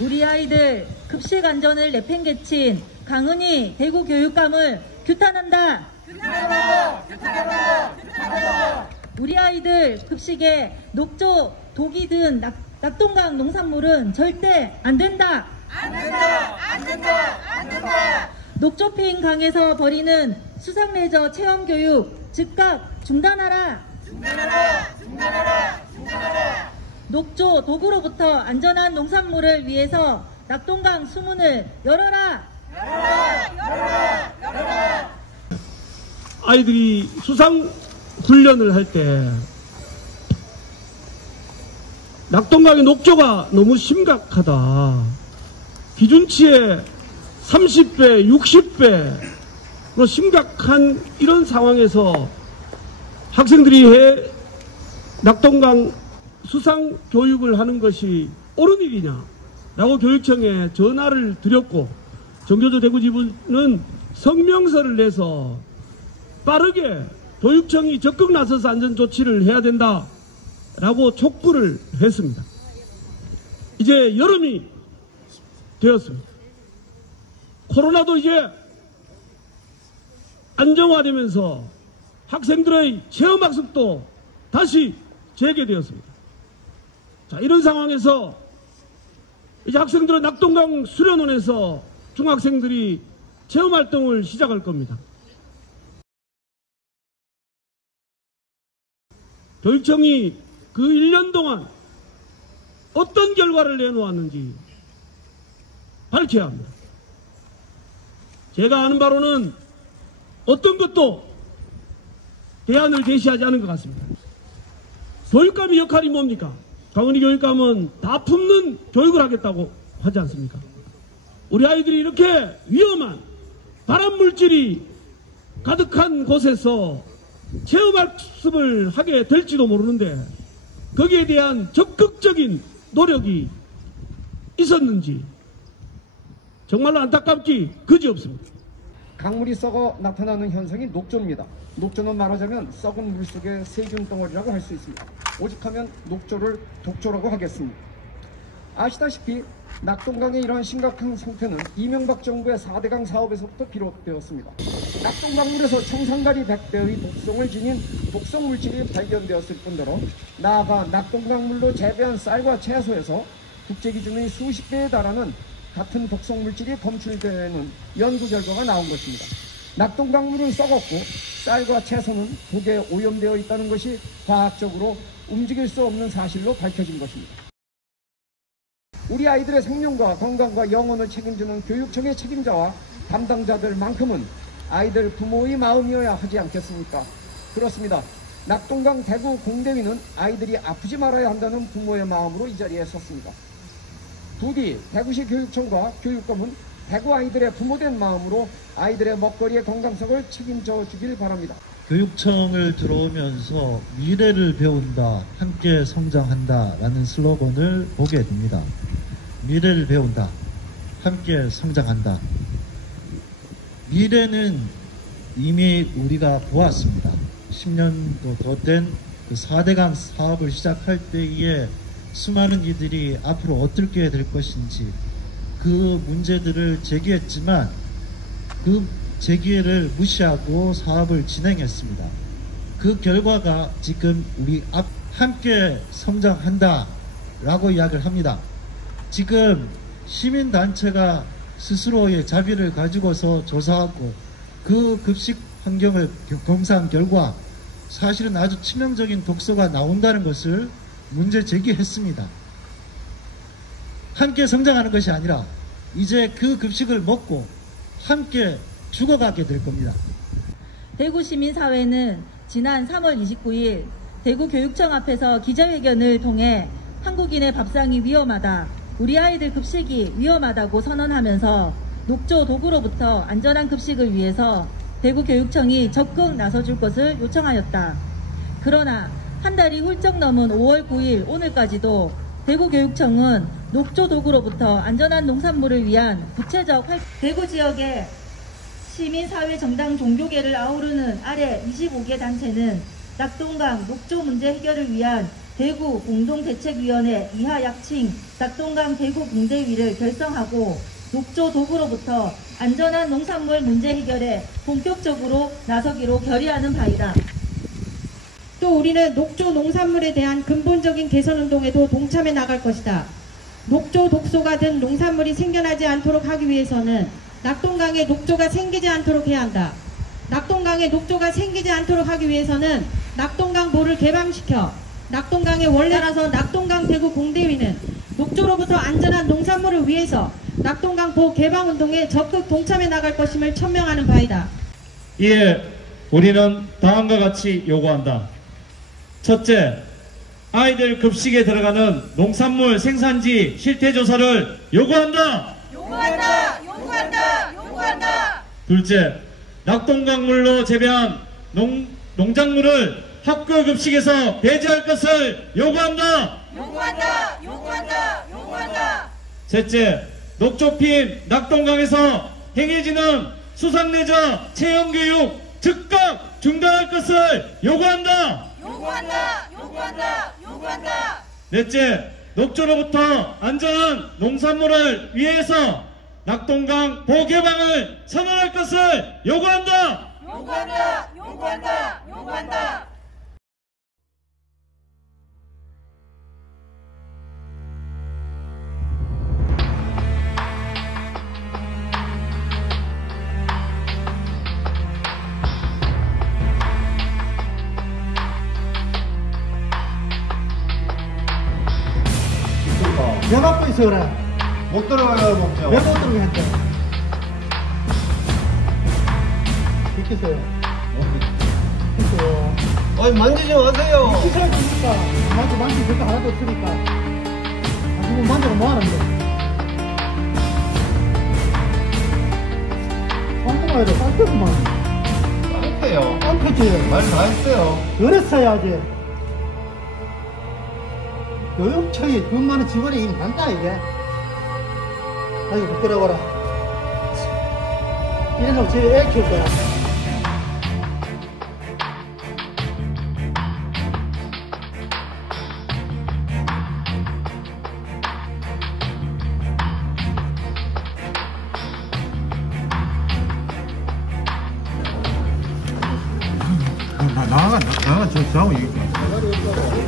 우리 아이들 급식 안전을 내팽개친 강은희 대구교육감을 규탄한다. 우리 아이들 급식에 녹조, 독이 든 낙동강 농산물은 절대 안 된다. 녹조 피인 강에서 벌이는 수상레저 체험교육 즉각 중단하라. 녹조, 독으로부터 안전한 농산물을 위해서 낙동강 수문을 열어라. 아이들이 수상 훈련을 할 때 낙동강의 녹조가 너무 심각하다. 기준치의 30배, 60배로 심각한 이런 상황에서 학생들이 낙동강 수상 교육을 하는 것이 옳은 일이냐라고 교육청에 전화를 드렸고, 정교조 대구지부는 성명서를 내서 빠르게 교육청이 적극 나서서 안전조치를 해야 된다라고 촉구를 했습니다. 이제 여름이 되었습니다. 코로나도 이제 안정화되면서 학생들의 체험학습도 다시 재개되었습니다. 자, 이런 상황에서 이제 학생들은 낙동강 수련원에서 중학생들이 체험활동을 시작할 겁니다. 교육청이 그 1년 동안 어떤 결과를 내놓았는지 밝혀야 합니다. 제가 아는 바로는 어떤 것도 대안을 제시하지 않은 것 같습니다. 교육감의 역할이 뭡니까? 강은희 교육감은 다 품는 교육을 하겠다고 하지 않습니까? 우리 아이들이 이렇게 위험한 발암물질이 가득한 곳에서 체험학습을 하게 될지도 모르는데 거기에 대한 적극적인 노력이 있었는지 정말로 안타깝기 그지없습니다. 강물이 썩어 나타나는 현상이 녹조입니다. 녹조는 말하자면 썩은 물속의 세균 덩어리라고 할 수 있습니다. 오직하면 녹조를 독조라고 하겠습니다. 아시다시피 낙동강의 이러한 심각한 상태는 이명박 정부의 4대강 사업에서부터 비롯되었습니다. 낙동강물에서 청산가리 100배의 독성을 지닌 독성 물질이 발견되었을 뿐더러 나아가 낙동강물로 재배한 쌀과 채소에서 국제기준의 수십 배에 달하는 같은 독성 물질이 검출되는 연구 결과가 나온 것입니다. 낙동강물은 썩었고 쌀과 채소는 독에 오염되어 있다는 것이 과학적으로 움직일 수 없는 사실로 밝혀진 것입니다. 우리 아이들의 생명과 건강과 영혼을 책임지는 교육청의 책임자와 담당자들만큼은 아이들 부모의 마음이어야 하지 않겠습니까? 그렇습니다. 낙동강 대구 공대위는 아이들이 아프지 말아야 한다는 부모의 마음으로 이 자리에 섰습니다. 부디 대구시 교육청과 교육감은 대구 아이들의 부모된 마음으로 아이들의 먹거리의 건강성을 책임져 주길 바랍니다. 교육청을 들어오면서 미래를 배운다, 함께 성장한다 라는 슬로건을 보게 됩니다. 미래를 배운다, 함께 성장한다. 미래는 이미 우리가 보았습니다. 10년도 더 된 그 4대강 사업을 시작할 때에 수많은 이들이 앞으로 어떻게 될 것인지 그 문제들을 제기했지만 그 제기를 무시하고 사업을 진행했습니다. 그 결과가 지금 우리 함께 성장한다 라고 이야기를 합니다. 지금 시민단체가 스스로의 자비를 가지고서 조사하고 그 급식 환경을 검사한 결과 사실은 아주 치명적인 독소가 나온다는 것을 문제 제기했습니다. 함께 성장하는 것이 아니라 이제 그 급식을 먹고 함께 죽어가게 될 겁니다. 대구시민사회는 지난 3월 29일 대구교육청 앞에서 기자회견을 통해 한국인의 밥상이 위험하다, 우리 아이들 급식이 위험하다고 선언하면서 녹조 독으로부터 안전한 급식을 위해서 대구교육청이 적극 나서줄 것을 요청하였다. 그러나 한 달이 훌쩍 넘은 5월 9일 오늘까지도 대구교육청은 녹조 독으로부터 안전한 농산물을 위한 구체적 대구 지역의 시민사회 정당 종교계를 아우르는 아래 25개 단체는 낙동강 녹조 문제 해결을 위한 대구 공동대책위원회 이하 약칭 낙동강 대구 공대위를 결성하고 녹조 도구로부터 안전한 농산물 문제 해결에 본격적으로 나서기로 결의하는 바이다. 또 우리는 녹조 농산물에 대한 근본적인 개선운동에도 동참해 나갈 것이다. 녹조 독소가 든 농산물이 생겨나지 않도록 하기 위해서는 낙동강에 녹조가 생기지 않도록 해야 한다. 낙동강에 녹조가 생기지 않도록 하기 위해서는 낙동강보를 개방시켜 낙동강의 원래 따라서 낙동강 대구 공대위는 녹조로부터 안전한 농산물을 위해서 낙동강보 개방운동에 적극 동참해 나갈 것임을 천명하는 바이다. 이에 우리는 다음과 같이 요구한다. 첫째, 아이들 급식에 들어가는 농산물 생산지 실태조사를 요구한다. 요구한다! 요구한다! 요구한다! 둘째, 낙동강물로 재배한 농작물을 학교 급식에서 배제할 것을 요구한다. 요구한다! 요구한다! 요구한다! 셋째, 녹조핀 낙동강에서 행해지는 수상레저 체험교육 즉각 중단할 것을 요구한다. 요구한다! 요구한다! 요구한다! 넷째, 녹조로부터 안전한 농산물을 위해서 낙동강 보개방을 선언할 것을 요구한다. 요구한다! 요구한다! 요구한다! 왜 갖고 있어 그래? 못 들어가요, 목적. 왜 못 들어게 했대? 비키세요. 비키세요. 아니, 만지지 마세요. 비키세요 주니까 만지 그거 하나도 없으니까. 아, 지금 만지고 뭐 하는데? 깜짝이야, 깜짝이만. 깜짝이요. 깜짝이지. 말 다 했어요. 그랬어야지. 교육청이 돈 많은 직원이 임 간다 이게. 아이고 부끄러워라. 이래서 제 애 키울 거야. 나가, 저하고 얘기해.